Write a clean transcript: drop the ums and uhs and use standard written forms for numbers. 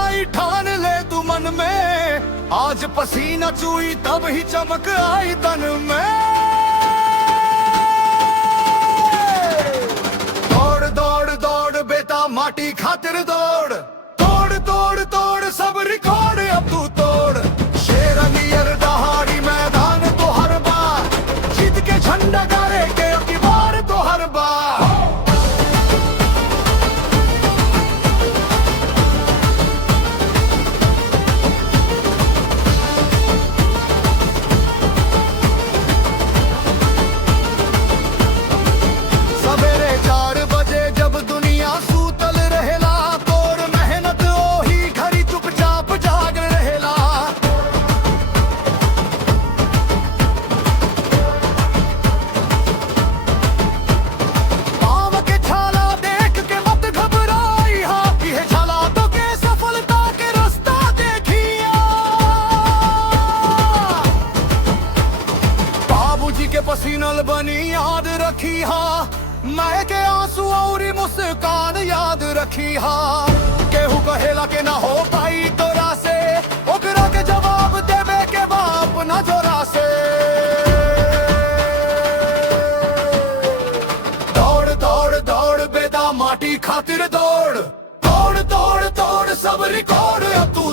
आई ठान ले तू मन में, आज पसीना चुई तब ही चमक आई तन में। दौड़ दौड़ दौड़ बेटा माटी खातिर दौड़, तोड़ तोड़ तोड़ सब रिकॉर्ड अब तू तोड़। शेर नियर दहाड़ी मैदान तो हर बार, जीत के झंडा गारे के अब की बार तो हर बार। सवेरे 4 बजे जब दुनिया सूतल रहेला, तोर मेहनत ओही घरी चुपचाप जाग रहेला। पाँव के छाला देख के मत घबराई हा, ये छाला तो के सफलता के रास्ता देखिया। बाबूजी के पसीनल बनी याद रखी हा, मैं के आंसू और मुस्कान याद रखी हा। केहू कहेला के ना हो पाई तोरा से, ओकरा के जवाब देवे के बाप ना जोरा से। दौड़ दौड़ दौड़ बेटा माटी खातिर दौड़, तोड़ तोड़ तोड़ सब रिकॉर्ड अब तू